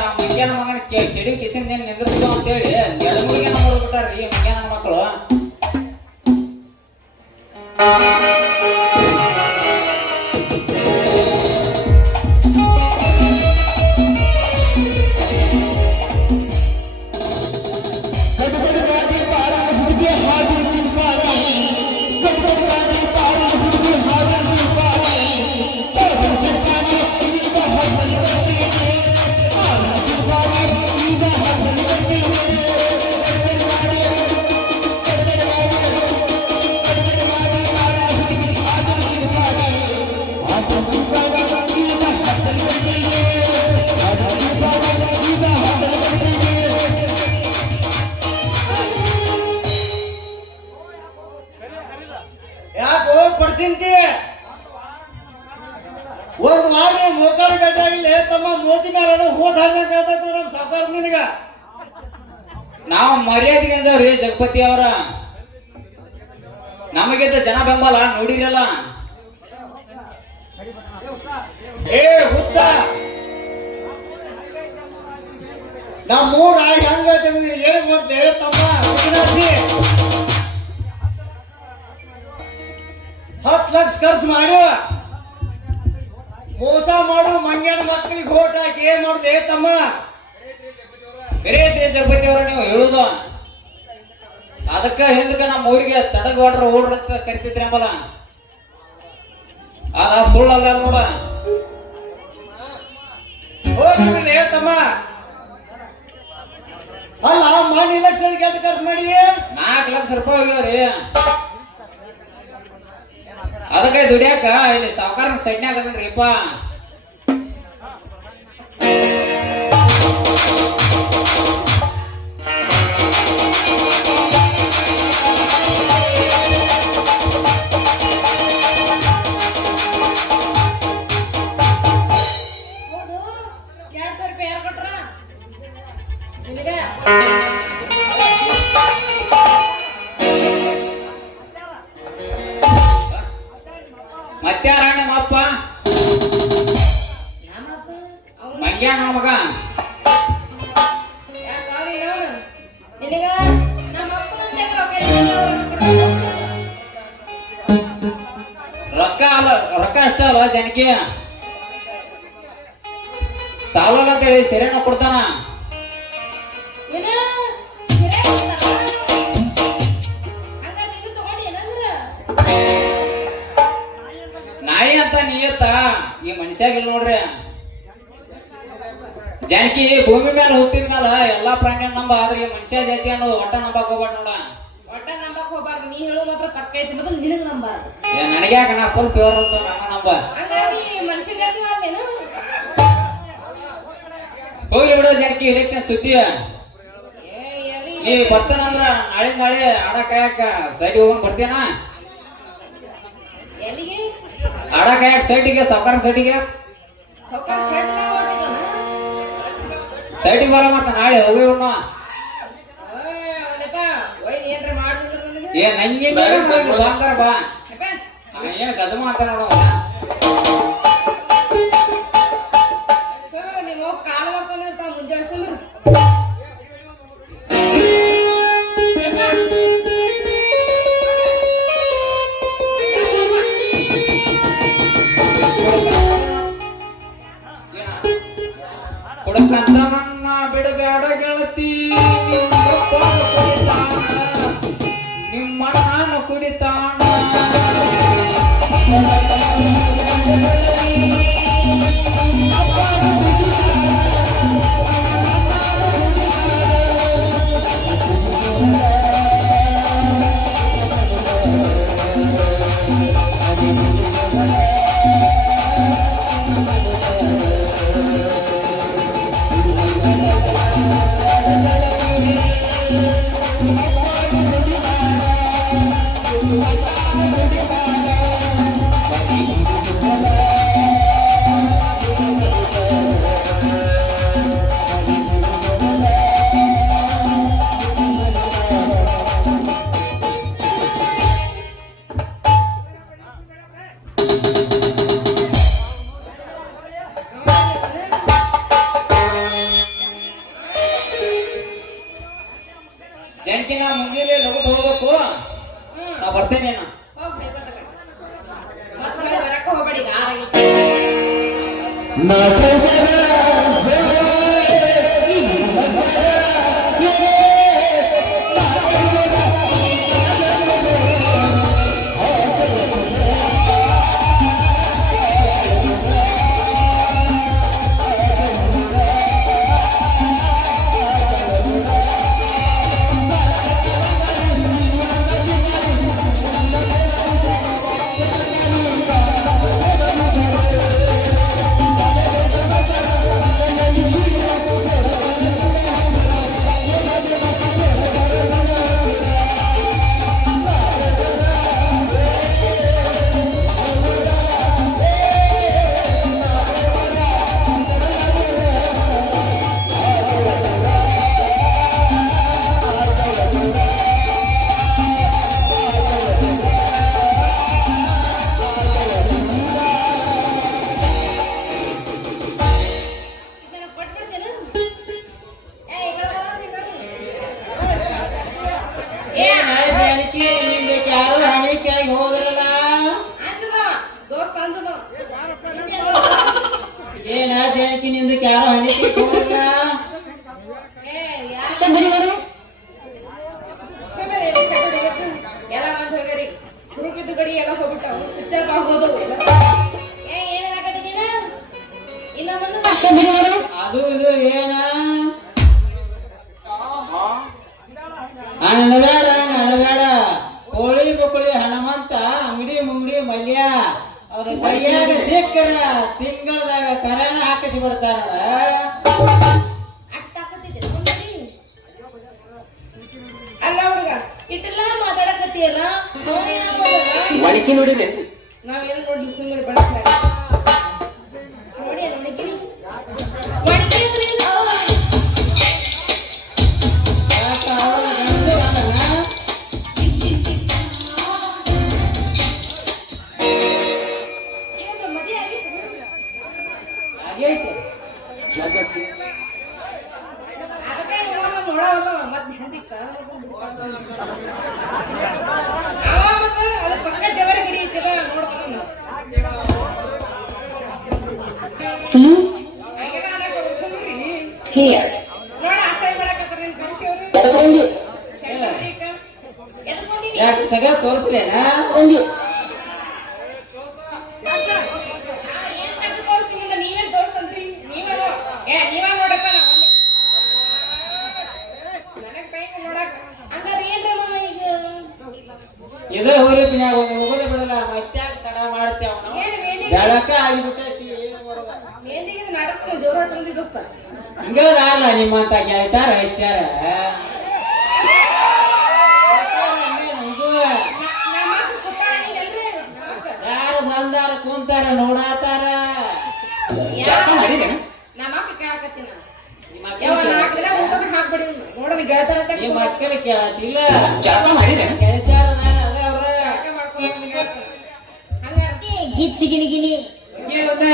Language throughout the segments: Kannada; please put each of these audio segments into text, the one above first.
ಆ ಮಂಗ್ಯಾನ ಮಗನ ಕೆಡಿ ಕಿಸಿಂದ ಏನ್ ನಿಂದಿರ್ತು ಅಂತೇಳಿ ಎಡಮುಡಿಗೆ ನಂಬರ್ ಬಿಟ್ಟಾರ್ರಿ ಈ ಮಂಗ್ಯಾನ ಮಕ್ಕಳು. ಒಂದ್ ವಾರ ಮೋಕಾಲು ಗಡ್ಡಾಗಿಲ್ಲ ತಮ್ಮ ಮೋತಿ ಮೇಲೆ ಹೋದ ನಮ್ ಸಾಕಾರ ನಿನಗ ನಾವು ಮರ್ಯಾದೆಗೆ ಅಂದವ್ರಿ ಜಗಪತಿ ಅವರ. ನಮಗಿಂತ ಜನ ಬೆಂಬಲ ನೋಡಿರಲ್ಲ. ಏ ಹುತ್ತ ನಮ್ಮೂರ ಹೆಂಗ ತೆಗೆದ್ರಿ ಏನ್ ಗೊತ್ತೇ ತಮ್ಮ ಅವಿನಾಶಿ 10 ಲಕ್ಷ ಖರ್ಚು ಮಾಡಿ ಮೋಸ ಮಾಡು ಮಂಗ್ಯಾನ ಮಕ್ಕಳಿಗೆ ಓಟ್ ಹಾಕಿ ಏನ್ ಮಾಡುದೇ ತಮ್ಮ? ಕರೆಯತ್ರಿ ಜಗಪತಿ ಅವ್ರ ನೀವು ಹೇಳುದು. ಅದಕ್ಕ ಹಿಂದಕ್ಕ ನಮ್ಮ ಊರಿಗೆ ತಡಗ ವಾಡ್ರ ಓಡ್ರತ್ತ ಕರಿತಿದ್ರಿ ಅಂಬಲ್ಲ. ಅದ ಸುಳ್ಳಲ್ಲ ನೋಡ. ಹೋಗ್ಲಿ ತಮ್ಮ. ಅಲ್ಲ ಮಾಡಿ ಎಲೆಕ್ಷನ್ ಎಷ್ಟು ಖರ್ಚು ಮಾಡಿ? 4 ಲಕ್ಷ ರೂಪಾಯಿ ಹೋಗ್ಯಾವ್ರಿ. ಅದಕ್ಕೆ ದುಡಿಯಾಕ ಇಲ್ಲಿ ಸಾವುಕಾರ ಸೈಡ್ನ್ಯಾಗ ಅದನ್ರಿಪ್ಪ. ಮತ್ಯಾರ ನಿಮ್ಮಪ್ಪ ಮಂಗ್ಯಾನ ಮಗ ರೊಕ್ಕ ಅಲ್ಲ, ರೊಕ್ಕ ಅಷ್ಟ ಅಲ್ಲ ಜನಕ್ಕೆ ಸಾಲಲ್ಲ ಅಂತೇಳಿ ಸೆರೆನ ಕೊಡ್ತಾನ. ನಾಯಿ ಅಂತ ನೀಯತ್ತ ಈ ಮನುಷ್ಯಾಗಿಲ್ ನೋಡ್ರಿ. ಜಾನಕಿ ಭೂಮಿ ಮೇಲೆ ಹುಟ್ಟಿದ ಮೇಲೆ ಎಲ್ಲಾ ಪ್ರಾಣಿ ನಂಬ, ಆದ್ರೆ ಈ ಮನುಷ್ಯ ಜಾತಿ ಅನ್ನೋದು ಒಟ್ಟ ನಂಬಕ್ ಹೋಗ್ಬಾರ್ದು ನೋಡ. ಒಟ್ಟ ನಂಬಕ್ ಹೋಗ್ಬಾರ್ದು. ನೀ ಹೇಳೋ ಮಾತ್ರ ಪಕ್ಕ ಐತಿ ಮೊದಲು ನಿನಗ್ ನಂಬಾರ್ದು. ನನಗೆ ಯಾಕ ನಾ ಫುಲ್ ಪ್ಯೂರ್ ಅಂತ ನನ್ನ ನಂಬ. ಹಂಗಾಗಿ ಮನುಷ್ಯ ಜಾತಿ ಮಾಡ್ದೇನು? ಹೋಗ್ಲಿ ಬಿಡೋ ಜಾನಕಿ, ಎಲೆಕ್ಷನ್ ಸುದ್ದಿ ನೀ ಬರ್ತಾನಂದ್ರ ನಾಳೆ ಆಡ ಕಾಯಕ ಸೈಡ್ ಹೋಗೋಣ. ಬರ್ತೀನ ಎಲ್ಲಿಗೆ? ಆಡ ಕಾಯಕ ಸೈಡಿಗೆ, ಸಾವುಕಾರ ಸೈಡಿಗೆ ಸೈಡಿಗೆ ಬರ. ಮತ್ತ ನಾಳೆ ಹೋಗಿ ಏ ನಂಗೆ ಬಾಂಗಾರ ಬಾ. ಏನು ಗದಮ ಅಂತ ನೋಡ. ನೀವು ಕಾಲ ಮುಂಜಾನೆ ಸಮ ಹುಡುಕಂತ ನನ್ನ ಬಿಡಬೇಡ ಗೆಳತಿ, ನಿಮ್ಮ ನಾನು ಕುಡಿತಾಣ. ಮುಂಜಾನೆ ಲಗು ಹೋಗ್ಬೇಕು ಹ್ಮ್ ನಾ ಬರ್ತೇನೆ ನಾ ಹೋಗ್ರಿ ಮತ್ತೆ ಹೊಳೆ ಬರಕ್ಕೆ ಹೋಗ್ಬೇಡಿ ಈಗ ಆರಾಗಿತ್ತು ಇದನ್ನ ಕೊಟ್ಬಿಡ್ತೇನೆ ಏ ಈ ಕಡೆ ಬರೋದು, ಈ ಕಡೆ. ಏ ಜಾನಕಿ ನಿಂದಕ್ಕೆ ಯಾರು ಹಣಿಕೆಯಾಗಿ ಹೋದ್ರಲ್ಲ ಅಂಜದ ದೋಸ್ತ ಅಂಜದ ಏನ ಜಾನಕಿ ನಿಂದಕ್ಕೆ ಯಾರು ಹಣಿಕೆ ಹೋದ್ರಲ್ಲ ಏ ಯಾರು ಸುಮ್ಮನೆ ಹೊಡಿಬೇಕು ಎಲ್ಲ ಮಂದಿ ಹೋಗ್ಯಾರಿ ಹುರುಪಿದ್ದು ಗಡಿ ಎಲ್ಲ ಹೋಗ್ಬಿಟ್ಟಾವ ಸ್ವಿಚ್ ಆಫ್ ಆಗೋದು ಎಲ್ಲ ಏ ಏನಾಗತ್ತೆ ನೀನ ಇನ್ನೊಮ್ಮೆ ಅದು ಇದು ಏನ ಅಣಬೇಡ ಅಣಬೇಡ ಕೋಳಿ ಬುಕ್ಕಳಿ ಹಣಮಂತ ಅಂಗಡಿ ಮುಂಗಡಿ ಮಲ್ಯ ಅವ್ರ ಕೈಯಾಗ ಸಿಕ್ಕರ ತಿಂಗಳದಾಗ ಕರೆನ ಹಾಕಿಸಿ ಬಿಡ್ತಾರ ಅಲ್ಲ ಹುಡುಗ ಇಟ್ಟೆಲ್ಲ ಮಾತಾಡಕತ್ತೀಯಲ್ಲ ಒಣಕಿ ನೋಡಿದೆ ನಾವೇನು ನೋಡ್ಲಿ ಸುಮ್ಮನೆ ಬಳಸ್ಲಾಗ ನೋಡಿ ಒಣಗಿ ಒಣಗಿ ಅಂದ್ರೆ ಏನು? ಏನು ಮದುವೆ ಆಗಿತ್ತು? ಅದಕ್ಕೆ ಇವಾಗ ನೋಡವಲ್ಲ ಮತ್ತೆ ಹೆಂಡಿಕ್ಕ ಅವ ಮತ್ತೆ ಅದು ಪಕ್ಕ ಜವರ ಗಡಿ ಐತಿಲ್ಲ ನೋಡ್ಕೊಂಡು ಹಾಗೆಲ್ಲ ಅನ್ನಕ್ಕೆ ಸುಮ್ರಿ ನೋಡ ಆಸೆ ಮಾಡಕತ್ತಾರ ನಿನ್ ಕಳಿಸಿ ಅವರು ಶಂಕರಿಕ ಎದಕ್ ಬಂದಿನಿ ಯಾಕೆ ತಗ ತೋರಿಸ್ಲೇನ ಏನ್ ತಗ್ದು ತೋರಿಸ್ತೀನಿ ಅಂತ ನೀವೇನ್ ತೋರ್ಸಂದ್ರಿ ನೀವೇ ನೀವ ನೋಡಪ್ಪ ನಾವಲ್ಲಿ ನನಗ್ ಟೈಮ್ ನೋಡಕ್ ಹಂಗಾರೆ ಏನ್ರಿ ಮಾಮ ಈಗ ಇದೇ ಹೋಗ್ಲಿಕ್ಕಿನಾಗ ಹೋಗೋದೇ ಬಿಡಲ್ಲ ಮತ್ತ್ಯಾಕ ತಡ ಮಾಡ್ತೇವ ನಾವು ಏನ್ ವೇದಿಕೆ ಬೆಳಕ ಆಗಿಬಿಟ್ಟೈತಿ ಏನ್ ಮಾಡೋದ ವೇದಿಕೆ ನಡೆಸ್ಕೊಂಡು ಜೋರ ತಂದಿ ದೋಸ್ತ ಹಿಂಗದಾರಲ್ಲ ನಿಮ್ಮಂತ ಗೆಳತಾರ ಹೆಚ್ಚಾರ ನಮಗೂ ನಮ್ಮಕ್ಕ ಕೂತಾಳ ಇಲ್ಲಲ್ರಿ ನಮ್ಮಕ್ಕ ಯಾರು ಬಂದಾರ ಕುಂತಾರ ನೋಡಾತಾರ ನಮ್ಮಕ್ಕ ಕೇಳಕತ್ತೀನಿ ನಾನು ನಿಮ್ಮ ಯಾವ ಅಕ್ಕನ 4 ದಿನ ಊಟಕ್ಕೆ ಹಾಕ್ಬಿಡಿ ನೋಡೋದು ಗೆಳತನ ಅಂತ ನಿಮ್ಮ ಮಕ್ಕಳು ಕೇಳತ್ತಿಲ್ಲ ಗೆಳತಾರ ಅದ ಅವ್ರ ಹಂಗಾರ ಗಿಚ್ಚಿ ಗಿಲಿ ಗಿಲಿ ಕೇಳದ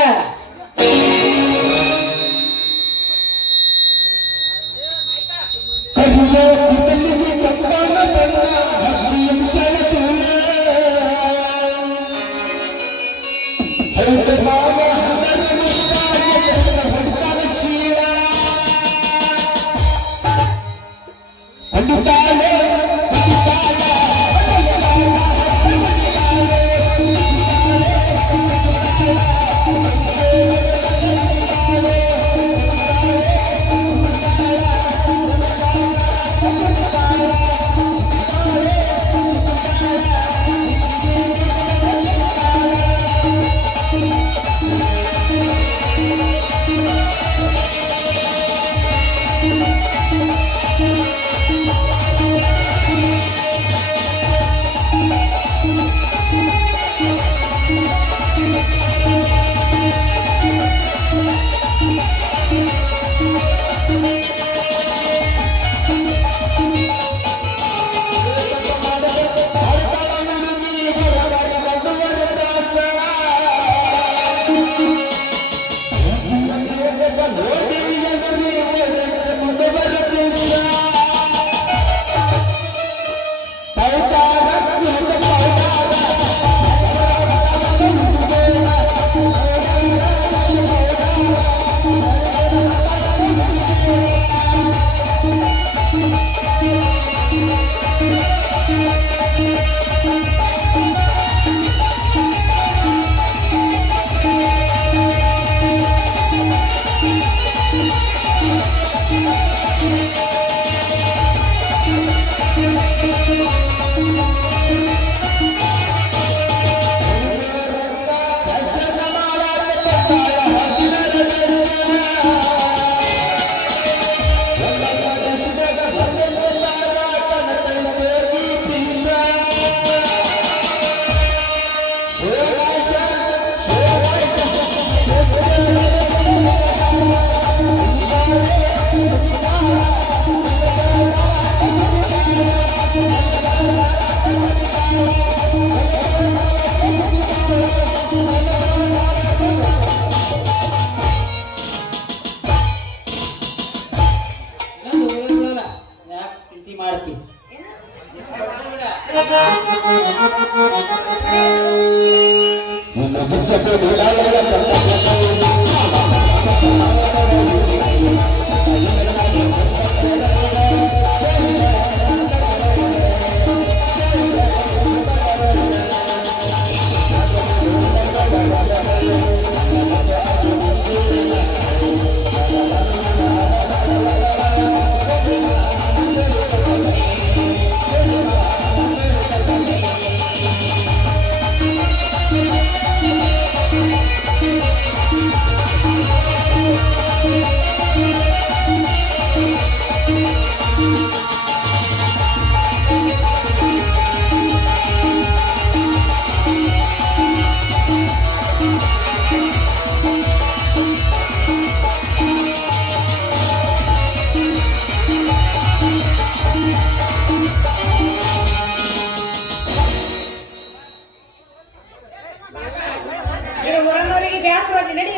ಏನು ಊರನ್ನವರಿಗೆ ಬ್ಯಾಸರ ಆಗಿ ನಡಿ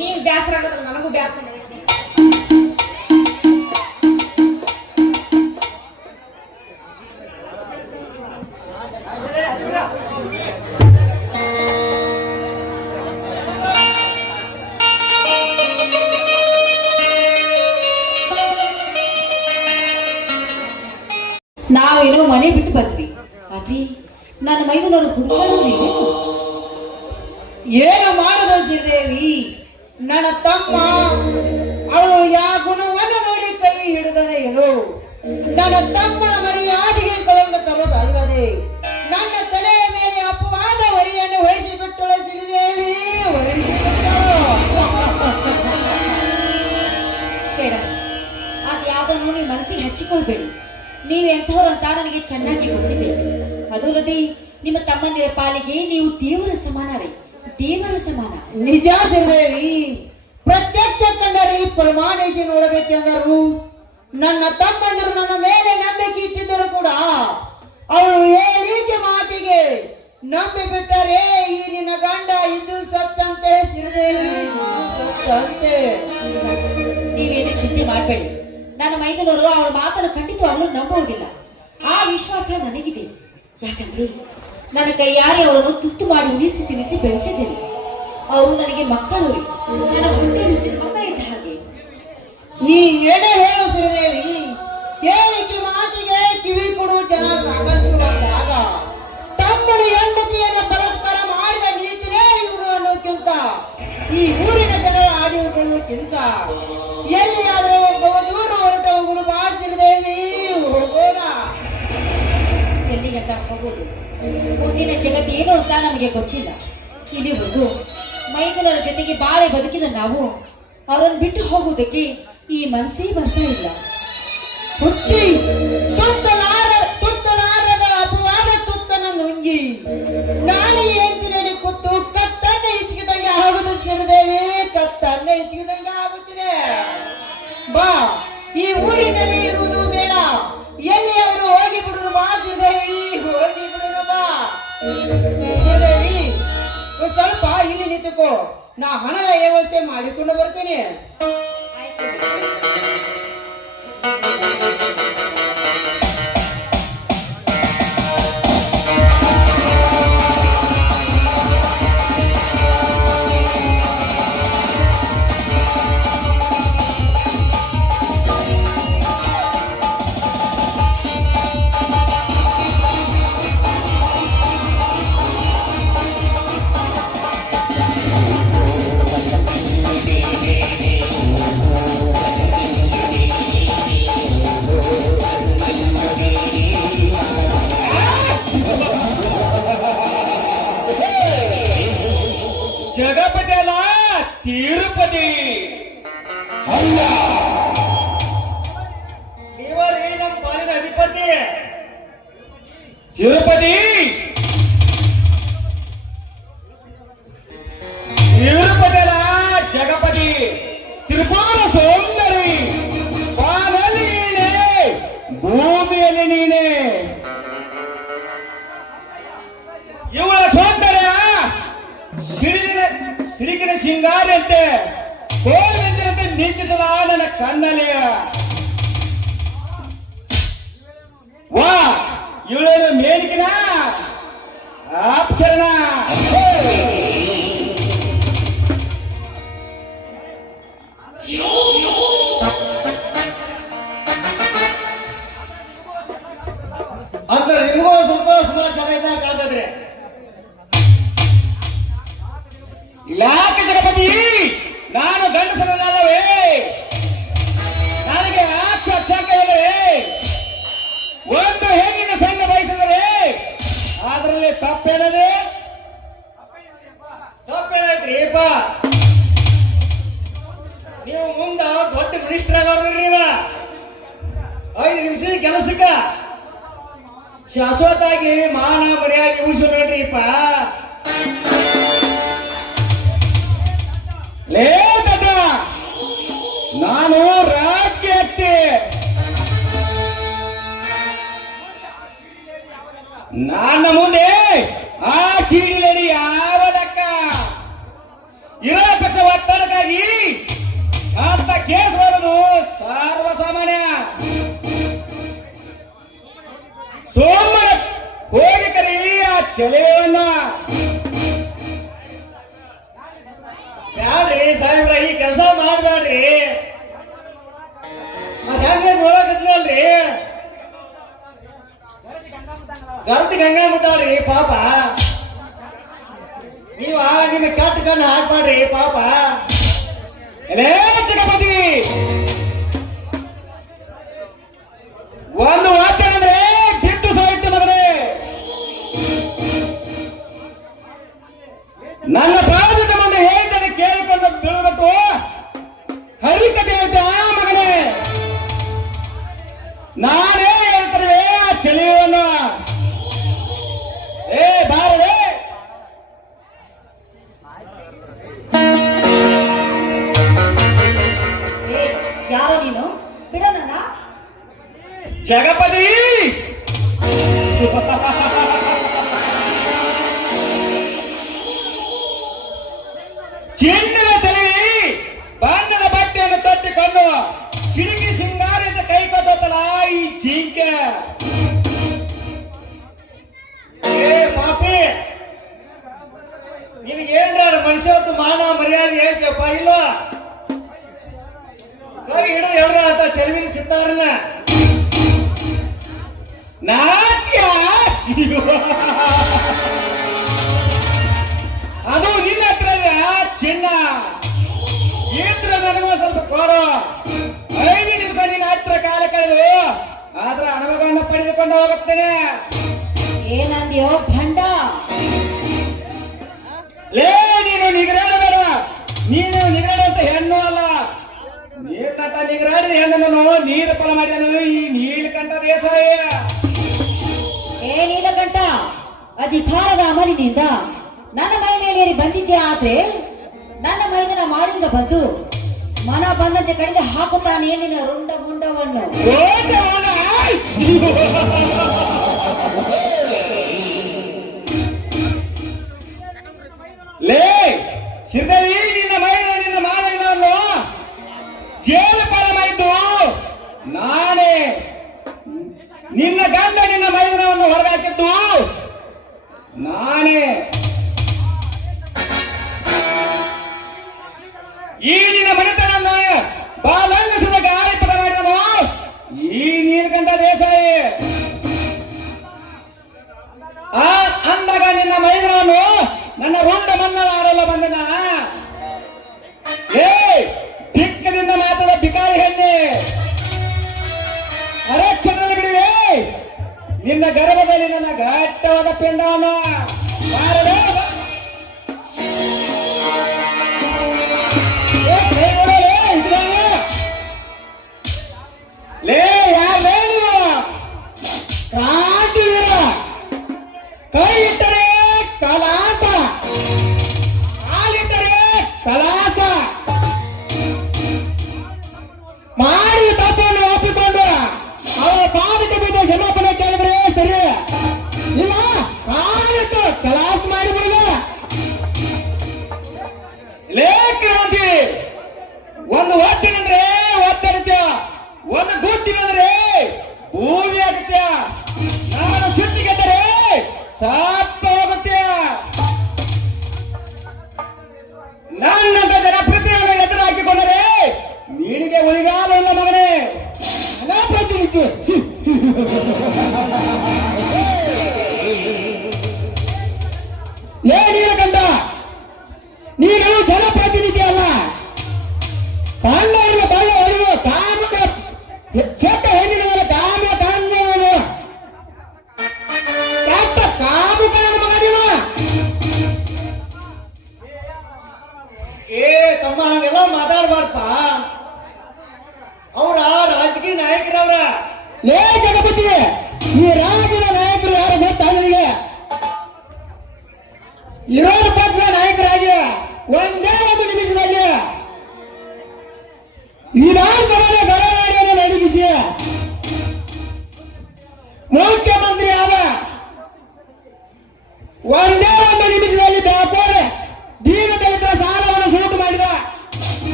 ನೀವು ಬ್ಯಾಸರ ಆಗೋದ್ರ ನನಗೂ ಬ್ಯಾಸರ ನಾವೇನೋ ಮನೆ ಬಿಟ್ಟು ಬಂದ್ವಿ ಆದ್ರೆ ನನ್ನ ಮೈದನವರು ಹುಡುಗರು ಏನು ಮಾಡದು ಶ್ರೀದೇವಿ, ನನ್ನ ತಮ್ಮ ಅವಳು ಯಾ ಗುಣವನ್ನು ನೋಡಿ ಕೈ ಹಿಡಿದನೆ ಏನು. ನನ್ನ ತಮ್ಮನ ಮರ್ಯಾದೆಗೆ ಕಳಂಕ ತರೋದಲ್ಲದೆ ನನ್ನ ತಲೆಯ ಮೇಲೆ ಅಪವಾದ ಹೊರಿಯನ್ನು ವಹಿಸಿ ಬಿಟ್ಟಳು ಶ್ರೀದೇವಿ, ಬೇಡ ಅದ್ ಯಾವ್ದನ್ನು ನೋಡಿ ಮನಸ್ಸಿಗೆ ಹಚ್ಚಿಕೊಳ್ಬೇಡಿ. ನೀವು ಎಂಥವ್ರಂತ ನನಗೆ ಚೆನ್ನಾಗಿ ಗೊತ್ತಿದೆ. ಅದಲ್ಲದೆ ನಿಮ್ಮ ತಮ್ಮಂದಿರ ಪಾಲಿಗೆ ನೀವು ದೇವರ ಸಮಾನ ರೀ, ದೇವರ ಸಮಾನ. ನಿಜ ಶ್ರೀದೇವಿ, ಪ್ರತ್ಯಕ್ಷ ಕಂಡರಿ ಪ್ರಮಾಣಿಸಿ ನೋಡಬೇಕೆಂದರು. ನನ್ನ ತಮ್ಮಂದರು ನನ್ನ ಮೇಲೆ ನಂಬಿಕೆ ಇಟ್ಟಿದ್ದರು ಕೂಡ ಅವಳು ಏ ರೀತಿ ಮಾತಿಗೆ ನಂಬಿ ಬಿಟ್ಟರೆ ಈ ನಿನ್ನ ಗಂಡ ಇದು ಸತ್ತಂತೆ ಶ್ರೀದೇವಿ, ಸತ್ತಂತೆ. ನೀವೇನು ಚಿಂತೆ ಮಾಡಬೇಡಿ. ನನ್ನ ಮೈದನವರು ಅವಳ ಮಾತನ್ನು ಖಂಡಿತವಾಗ್ಲೂ ನಂಬುವುದಿಲ್ಲ. ಆ ವಿಶ್ವಾಸ ನನಗಿದೆ. ಯಾಕಂದ್ರೆ ನನ್ನ ಕೈಯಾರೆ ಅವರನ್ನು ತುತ್ತು ಮಾಡಿ ಉಳಿಸಿ ತಿನ್ನಿಸಿ ಬೆಳೆಸಿದ್ದೇನೆ. ಅವರು ನನಗೆ ಮಕ್ಕಳು, ನನ್ನ ಹೊಟ್ಟೆ ಮಕ್ಕಳಿದ್ದ ಹಾಗೆ. ನೀ ಎಡ ಹೇಳು ಶ್ರೀದೇವಿ, ಹೇಳಿಕೆ ಮಾತಿಗೆ ಕಿವಿ ಕೊಡುವ ಜನ ಸಾಕಷ್ಟು ಬಂದಾಗ ತಮ್ಮನ ಹೆಂಡತಿಯನ್ನು ಬಲಾತ್ಕಾರ ಮಾಡಿದ ನೀಚನೇ ಇವನು ಅನ್ನೋಕ್ಕಿಂತ ಈ ಊರಿನ ಜನರ ಆಡಿಕೊಳ್ಳೋಕ್ಕಿಂತ ಎಲ್ಲಿಯಾದರೂ ಒಬ್ಬ ದೂರ ಹೊರಟು ಹೋಗುವುದು ಬಾ ಶ್ರೀದೇವಿ, ಹೋಗೋಣ. ಎಲ್ಲಿಗಂತ ಹೋಗೋದು? ಮುಂದಿನ ಜಗತ್ತು ಏನು ಅಂತ ನಮಗೆ ಗೊತ್ತಿಲ್ಲ. ಇಲ್ಲಿವರೆಗೂ ಮೈದನರ ಜೊತೆಗೆ ಬಾಳೆ ಬದುಕಿದ ನಾವು ಅವರನ್ನು ಬಿಟ್ಟು ಹೋಗುವುದಕ್ಕೆ ಈ ಮನಸ್ಸೇ ಬರ್ತಾ ಇಲ್ಲ. ಹುಚ್ಚಿ ತುತ್ತಲಾರದ ಅಪವಾದ ತುತ್ತನ ನುಂಗಿ ನಾಳೆ ಹೆಂಚಿನಲ್ಲಿ ಕೂತು ಕತ್ತನ್ನ ಹಿಚ್ಕಿದಂಗೆ ಆಗುದು ಶ್ರೀದೇವಿ, ಕತ್ತನ್ನ ಹಿಚ್ಕಿದಂಗೆ ಆಗುತ್ತಿದೆ. ಬಾ, ಈ ಊರಿನಲ್ಲಿ ಇರುವುದು ಬೇಡ, ಎಲ್ಲಿಯಾದರೂ ಹೋಗಿ ಬಿಡುದು ಬಾ ಶ್ರೀದೇವಿ, ಹೋಗಿ ಬಿಡುದು ಬಾ. ಶ್ರೀದೇವಿ, ಸ್ವಲ್ಪ ಇಲ್ಲಿ ನಿಂತುಕೋ, ನಾ ಹಣದ ವ್ಯವಸ್ಥೆ ಮಾಡಿಕೊಂಡು ಬರ್ತೀನಿ. ಜಗಪತಿ ಅಲ್ಲ, ತಿರುಪತಿ. ನೀವರೀ ನಮ್ಮ ಪಾಲಿನ ಅಧಿಪತಿ. ತಿರುಪತಿ ತಿರುಪತಿ ಅಲ್ಲ, ಜಗಪತಿ. ತಿರುಪಾಲ ಸೌಂದರಿ, ಬಾನಲ್ಲಿ ನೀನೆ, ಭೂಮಿಯಲ್ಲಿ ನೀನೆ. ಇವಳ ಸೌಂದರ್ಯ ಸಿರಿಗಿನ ಸಿಂಗಾರಿ ಅಂತೆ ಕೋಲ್ಮೆಂಚಿನಂತೆ ನಿಂಚಿತದ ನನ್ನ ಕಣ್ಣಲ್ಲಿ. ವಾ, ಇವಳೇನು ಮೇಲಿಕಿನ ಅಪ್ಸರನ ಅಂತ ನಿಮಗೂ ಸ್ವಲ್ಪ ಸುಮಾರು ಚೆನ್ನಾಗಿದ್ದ ಕಾಣ್ತದ್ರಿ. ಇಲಾಖೆ ಜಗಪತಿ, ನಾನು ಗಂಡಸರಲ್ಲವೇ? ನನಗೆ ಅಕ್ಷರವೇ ಒಂದು ಹೆಣ್ಣಿನ ಸಂಘ ಬಯಸಿದರೆ ಅದರಲ್ಲಿ ತಪ್ಪೇನದೆ? ತಪ್ಪೇನೈತ್ರಿಪ್ಪ? ನೀವು ಮುಂದ ದೊಡ್ಡ ಮಿನಿಸ್ಟರ್ ಆಗೋರು ನೀವ 5 ನಿಮಿಷದ ಕೆಲಸಕ್ಕ ಶಾಶ್ವತಾಗಿ ಮಾನ ಮರ್ಯಾದೆ ಉಳಿಸಬೇಡ್ರಿಪ್ಪ. ಲೇ ದಡ್ಡ, ನಾನು ರಾಜಕೀಯಕ್ಕೆ ನನ್ನ ಮುಂದೆ ಆ ಸೀಡಿಲಡಿ ಯಾವ ಲೆಕ್ಕ? ಇರೋ ಪಕ್ಷ ಒತ್ತಡಕ್ಕಾಗಿ ಅಂತ ಕೇಸ್ ಬರೋದು ಸರ್ವಸಾಮಾನ್ಯ. ಸೋಮವಾರ ಹೋಗಿ ಕರೀ ಆ ಚಲವನ್ನ. ಬ್ಯಾಡ್ರಿ ಸಾಹೇಬ್ರ, ಈ ಕೆಲಸ ಮಾಡ್ಬೇಡ್ರಿ. ಅದ ಹೆಂಗ ನೋಡಕತ್ನಲ್ರಿ, ಗರ್ದ ಗಂಗಾ ಮುದ್ದಾಳ್ರಿ ಪಾಪ. ನೀವ ನಿಮ್ಮ ಕೆಟ್ಟ ಕಣ್ಣು ಹಾಕ್ಬೇಡ್ರಿ ಪಾಪ. ಎಲೇ ಜಗಪತಿ, ಒಂದು ವಾಕ್ಯ ಅಂದ್ರೆ ಬಿಟ್ಟು ಸಾಹಿತ್ಯ ಮಗನೇ. ನನ್ನ ಪ್ರಾಣದ ಮುಂದೆ ಹೇಳಿದ್ದನ್ನು ಕೇಳಿಕೊಂಡು ಬೀಳಬೇಕು ಹರಿಕತೆ ಆಯ್ತಾ ಮಗನೇ? ನಾನೇ ಹೇಳ್ತೇನೆ ಆ ಚಳಿಯನ್ನು. ಏ ಬಾರದೆ, ಯಾರೋ ನೀನು? ಬಿಡೋಣ. ಜಗಪತಿ, ಚಿನ್ನದ ಚಳಿ ಬಣ್ಣದ ಬಟ್ಟೆಯನ್ನು ತಟ್ಟಿಕೊಂಡು ಸಿಡುಕಿ ಸಿಂಗಾರದ ಕೈ ಕೊಟ್ಟಲ್ಲ ಈ ಜಿಂಕೆ. ಏ ಪಾಪಿ, ನಿನಗೇನ್ರ ಮನುಷ್ಯತ್ತು ಮಾನ ಮರ್ಯಾದೆ ಐತಪ್ಪ? ಇಲ್ಲ, ಕೈ ಹಿಡಿದು ಹೇಳ್ರ ಆತ ಚರ್ಮಿನ ಚಿತ್ತಾರನ ನಾಚಿಯ. ಅದು ನಿನ್ನ ಹತ್ರ ಚಿನ್ನ ಇದ್ರ ನನಗೂ ಸ್ವಲ್ಪ ಕೊಡು. 5 ನಿಮಿಷ ನಿನ್ನ ಹತ್ರ ಕಾಲ ಕಳೆದು ಆದ್ರ ಅನುಭವವನ್ನು ಪಡೆದುಕೊಂಡು ಹೋಗುತ್ತೇನೆ. ಏನಂದ್ಯೋ ಭಂಡ? ಲೇ, ನೀನು ನಿಗರಾಡ ಬೇಡ. ನೀನು ನಿಗರಾಡ ಅಂತ ಹೆಣ್ಣು ಅಲ್ಲ. ನೀರ್ನಂತ ನಿಗರಾಡಿದ ಹೆಣ್ಣನ್ನು ನೀರು ಫಲ ಮಾಡಿದನು ಈ ನೀಲಕಂಠ ದೇಸಾಯ. ಏ ನೀಲಕಂಠ, ಅಧಿಕಾರದ ಅಮಲಿನಿಂದ ನನ್ನ ಮೈ ಮೇಲೆ ಏರಿ ಬಂದಿದ್ದೆ. ಆದ್ರೆ ನನ್ನ ಮೈದನ ಮಾಡಿಂದ ಬಂದು ಮನ ಬಂದಂತೆ ಕಡಿದು ಹಾಕುತ್ತಾನೆ ನಿನ್ನ ರುಂಡ ಮುಂಡವನ್ನು. ಲೇ ಸಿದ್ಧಿ, ನಿನ್ನ ಮೈದ ನಿನ್ನ ಮಾನವನನ್ನು ಜೇಲು ಪಾಲ ಮಾಡಿದ್ದು ನಾನೇ. ನಿನ್ನ ಗಂಡ ನಿನ್ನ ಮೈದನವನ್ನು ಹೊರಗಾಕಿದ್ದು ನಾನೇ. ಈ ನಿನ್ನ ಮನೆತನ ಬಾಲಂಗಿಸಿದ ಗಾಳಿಪಟ ಮಾಡಿದನು ಈ ನೀಲಕಂಠ ದೇಸಾಯಿ. ಅಂದಾಗ ನಿನ್ನ ಮೈದನವನ್ನು ನನ್ನ ರುಂಡ ಮನ್ನಲಾಡಲು ಬಂದನ. ಏ ದಿಕ್ಕದಿಂದ ಮಾತಾಡ ಬಿಕಾರಿ ಹೆಣ್ಣೆ, ಅರಕ್ಷಣದಲ್ಲಿ ಬಿಡುವೆ ನಿನ್ನ ಗರ್ಭದಲ್ಲಿ ನನ್ನ ಘಟ್ಟವಾದ ಪಿಂಡವನ್ನು. ಲೇ ಯಾರೇ ನೀವು? ಕ್ರಾಂತಿವೀರ, ಕೈ ಇಟ್ಟರೆ ಕಲಾಸ, ಕಾಲಿಟ್ಟರೆ ಕಲಾಸ. ಮಾಡಿ ತಪ್ಪನ್ನು ಒಪ್ಪಿಕೊಂಡು ಅವರ ಪಾದಕ್ಕೆ ಬಿದ್ದ ಕ್ಷಮಾಪಣೆ ಕೇಳಿದ್ರೆ ಸರಿ. ಇಲ್ಲ, ಕಾಲಿಟ್ಟು ಕಲಾಸ ಮಾಡಿಬಿಡುವ. ಲೇ ಕ್ರಾಂತಿ, ಒಂದು ಒಟ್ಟಿನಂದ್ರೆ ಒತ್ತಡಿತ್ಯ, ಒಂದು ಗುಟ್ಟಿನಂದ್ರೆ ಭೂಮಿ ಆಗುತ್ಯ. ನಾನು ಸತ್ತು ಹೋಗುತ್ತೆ. ನನ್ನಂತ ಜನಪ್ರತಿನಿಧಿಯನ್ನು ಎದುರು ಹಾಕಿಕೊಂಡರೆ ನಿನಗೆ ಉಳಿಗಾಲ ಇಲ್ಲ ಮಗನೇ. ಜನಪ್ರತಿನಿಧಿ ಏನಿರಕಂತ ನೀನು ಜನಪ್ರತಿನಿಧಿ ಅಲ್ಲ. ಕಾಂಡವರಿಗೆ ಬಾಯ ಹೊಡೆಯುವ ಕಾಮಕ ಚೆಕ್ಕ ಹೆಣ್ಣಿನ ಮೇಲೆ ಕಾಮ ಕಾಂಜವನು ಕೆಟ್ಟ ಕಾಮುಕನ ಮಗ ನೀನು. ಏ ತಮ್ಮ ಹಂಗೆಲ್ಲ ಮಾತಾಡ್ಬಾರ್ದಪ್ಪ. ಅವ್ರ ರಾಜಕೀಯ ನಾಯಕರವ್ರ. ಲೇ ಜಗಪತಿ, ಈ ರಾಜ್ಯದ ನಾಯಕರು ಯಾರು ಗೊತ್ತಾ ನಿನಗೆ? ವಿರೋಧ ಪಕ್ಷದ ನಾಯಕರಾಗಿ ಒಂದೇ ಒಂದು ನಿಮಿಷದಲ್ಲಿ ವಿಧಾನಸಭೆ ಗಣರಾಜ್ಯವನ್ನು ನಡಗಿಸಿ ಮುಖ್ಯಮಂತ್ರಿ ಆದ ಒಂದೇ ಒಂದು ನಿಮಿಷದಲ್ಲಿ ಬ್ಯಾಪಾರ ದೀನ ದಲಿತರ ಸಾಲವನ್ನು ಸೂಟು ಮಾಡಿದ.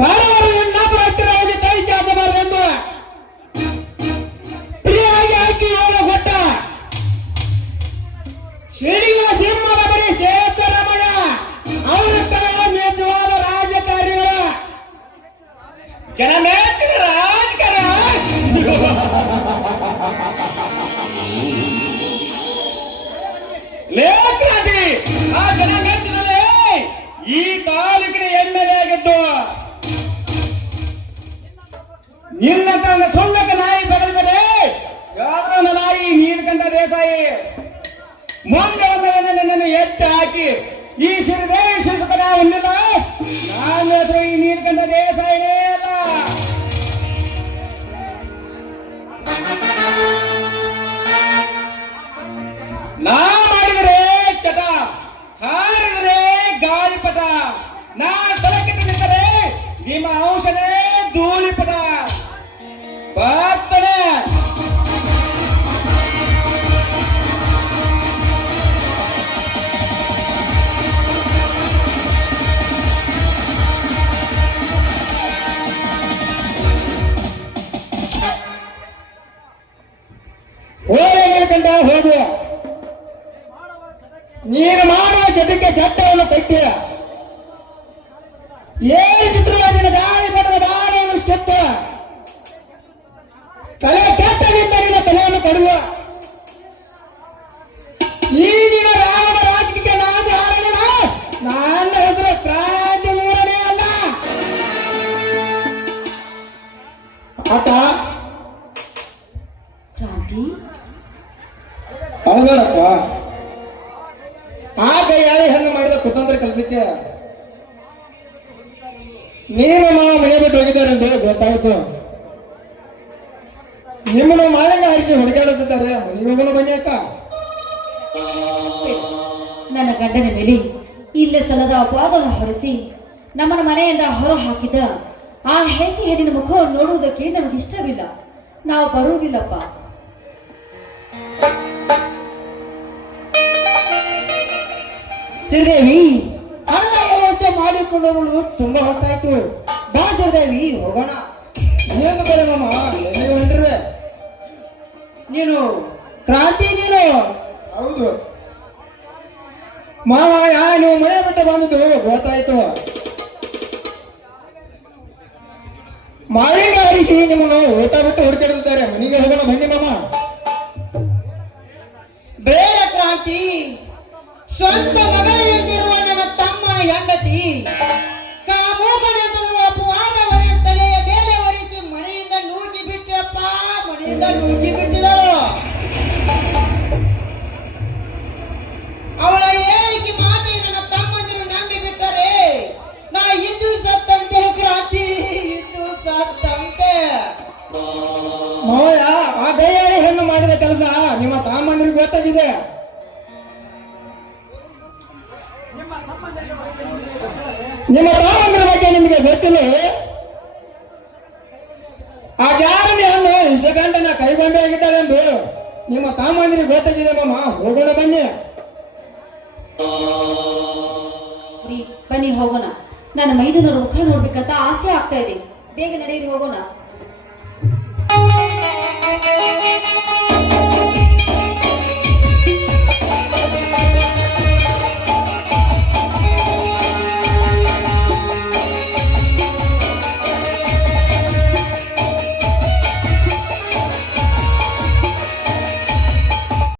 ಬಡವರು ಇನ್ನೊಬ್ಬರ ಹತ್ತಿರ ಹೋಗಿ ಕೈ ಚಾಚಬಾರದೆಂದು ಪ್ರಿಯಾಗಿ ಹಾಕಿ ಹೇಳ ಕೊಟ್ಟ ಶಿಡಿಗಳ ಸಿಂಹದ ಬರೀ ಶೇಖರಮಯ್ಯ ಅವರ ಕಡೆ ನಿಜವಾದ ರಾಜಕಾರಣಿಗಳ ಜನ ಮೆಚ್ಚಿದ ರಾಜಕಾರಣ. ಲೇಖಾದಿ ಆ ಜನ ಮೆಚ್ಚಿದಲ್ಲಿ ಈ ತಾಲೂಕಿನ ಎಮ್ಮೆಲೆ ಆಗಿದ್ದು ನಿನ್ನ ತನ್ನ ಸೊಲ್ಲಕ ನಾಯಿ ಬದಲಿದರೆ ಯಾವ್ದ್ರ ನಾಯಿ ನೀಲಕಂಠ ದೇಸಾಯಿ ಮುಂದೆ ಒಂದನ್ನು ನನ್ನನ್ನು ಎತ್ತಿ ಹಾಕಿ ಈ ಸಿರಿದೇ ಶಿಸುಕನ ಹೊಂದಿಲ್ಲ. ನನ್ನ ಹೆಸರು ಈ ನೀಲಕಂಠ ದೇಸಾಯಿನೇ ಅಲ್ಲ. ನಾ ಮಾಡಿದರೆ ಚಟ, ಹಾರಿದರೆ ಗಾಳಿಪಟ, ನಾ ತಲಕಿಟ್ಟು ನಿಂತರೆ ನಿಮ್ಮ ಔಷಧೇ ಧೂಳಿಪಟ. ಬರ್ತನೆ ಹೋಗಬೇಕಂತ ಹೋಗು. ನೀನು ಮಾಡುವ ಚಟಕ್ಕೆ ಚಟ್ಟವನ್ನು ಕಟ್ಟಿ ಏರಿಸಿದ್ರು ನಿನ್ನ ಗಾಳಿ ಪಡೆದ ಬಾಣವನ್ನು ಕೆತ್ತ ತಲೆ ಕೆಟ್ಟದಿಂದ ನಿನ್ನ ತಲೆಯನ್ನು ಕಡುವ. ಈಗಿನ ರಾವಣ ರಾಜಕೀಯ ನಾನು ಹಾರಲಿಲ್ಲ. ನನ್ನ ಹೆಸರು ಕ್ರಾಂತಿ ಮೂರನೇ ಅಲ್ಲ. ಆತ ಕ್ರಾಂತಿ, ಅಲ್ವೇನಪ್ಪ, ಆ ಕೈಯಾಳಿ ಹೆಣ್ಣು ಮಾಡಿದ ಕುತಂತ್ರ ಕೆಲಸಕ್ಕೆ ನೀನು ಮಾವ ಮನೆ ಬಿಟ್ಟು ಹೋಗಿದ್ದಾರೆ ಎಂದು ಗೊತ್ತಾಯ್ತು. ನಿಮ್ಮನ್ನು ಮಾಲಿನ್ಯ ಹರಿಸಿ ಹುಡುಗಾಡುತ್ತಿದ್ದಾರೆ. ಮನೆಗೆ ಬನ್ನಿ ಅಕ್ಕ. ನನ್ನ ಗಂಡನ ಮೇಲೆ ಇಲ್ಲೇ ಸಲದ ಅಪವಾದವನ್ನು ಹೊರಿಸಿ ನಮ್ಮನ ಮನೆಯಿಂದ ಹೊರ ಹಾಕಿದ ಆ ಹೆಸಿ ಹೆಣ್ಣಿನ ಮುಖವನ್ನು ನೋಡುವುದಕ್ಕೆ ನಮಗೆ ಇಷ್ಟವಿಲ್ಲ. ನಾವು ಬರುವುದಿಲ್ಲಪ್ಪ. ಶ್ರೀದೇವಿ, ಹಣದ ವ್ಯವಸ್ಥೆ ಮಾಡಿಕೊಂಡು ತುಂಬಾ ಹೊತ್ತಾಯ್ತು. ಬಾ ಶ್ರೀದೇವಿ, ಹೋಗೋಣ. ಏನು ಬೇರೆ ಮಾಮ, ಎಲ್ಲಿಗೆ ಹೊಂಟ್ರೆ? ನೀನು ಕ್ರಾಂತಿ? ನೀನು? ಹೌದು ಮಾವ. ನೀವು ಮನೆ ಬಿಟ್ಟು ಬಂದಿದ್ದು ಗೊತ್ತಾಯ್ತು. ಮಾಲಿನ್ಯ ಹರಿಸಿ ನಿಮ್ಮನ್ನು ಊಟ ಬಿಟ್ಟು ಹುಡುಕಿಡುತ್ತಾರೆ. ಮನೆಗೆ ಹೋಗೋಣ ಬನ್ನಿ ಮಾಮ. ಬೇಡ ಕ್ರಾಂತಿ, ಸ್ವಂತ ಮಗನಿರುತ್ತಿರುವ ನನ್ನ ತಮ್ಮನ ಹೆಂಡತಿ ಕಾಮೋಗನೆಂದು ಅಪವಾದವರ ತಲೆಯ ಮೇಲೆ ಒರೆಸಿ ಮನೆಯಿಂದ ನೂಕಿ ಬಿಟ್ಟಪ್ಪ. ಮನೆಯಿಂದ ನೂಕಿ ಬಿಟ್ಟಿದಳು. ಅವಳ ಹೇಳಿಕೆ ಮಾತಿ ನನ್ನ ತಮ್ಮಂದಿರು ನಂಬಿ ಬಿಟ್ಟರೆ ನಾ ಇದ್ದು ಸತ್ತಂತೆ ಕ್ರಾಂತಿ, ಇದ್ದು ಸತ್ತಂತೆ. ಮಾವಯ್ಯ, ಆ ದಯ್ಯಾಳಿ ಹೆಣ್ಣು ಮಾಡಿದ ಕೆಲಸ ನಿಮ್ಮ ತಮ್ಮಂದಿರಿಗೆ ಗೊತ್ತಾಗಿದೆ. ನಿಮ್ಮ ತಮ್ಮಂದಿರ ಬಗ್ಗೆ ನಿಮಗೆ ಗೊತ್ತಿಲ್ಲ. ಆ ಜಾರನೆ ಹಣ್ಣು ಇಸಗಂಡನ ಕೈಗೊಂಡೆ ಆಗಿದ್ದಾಳೆ ಎಂದು ನಿಮ್ಮ ತಮ್ಮಂದಿರಿಗೆ ಗೊತ್ತಾಗಿದೆ ಮಾಮ. ಹೋಗೋಣ ಬನ್ನಿ. ಬನ್ನಿ ಹೋಗೋಣ. ನನ್ನ ಮೈದುನರ ಮುಖ ನೋಡ್ಬೇಕಂತ ಆಸೆ ಆಗ್ತಾ ಇದೆ. ಬೇಗ ನಡೆಯಿರಿ, ಹೋಗೋಣ.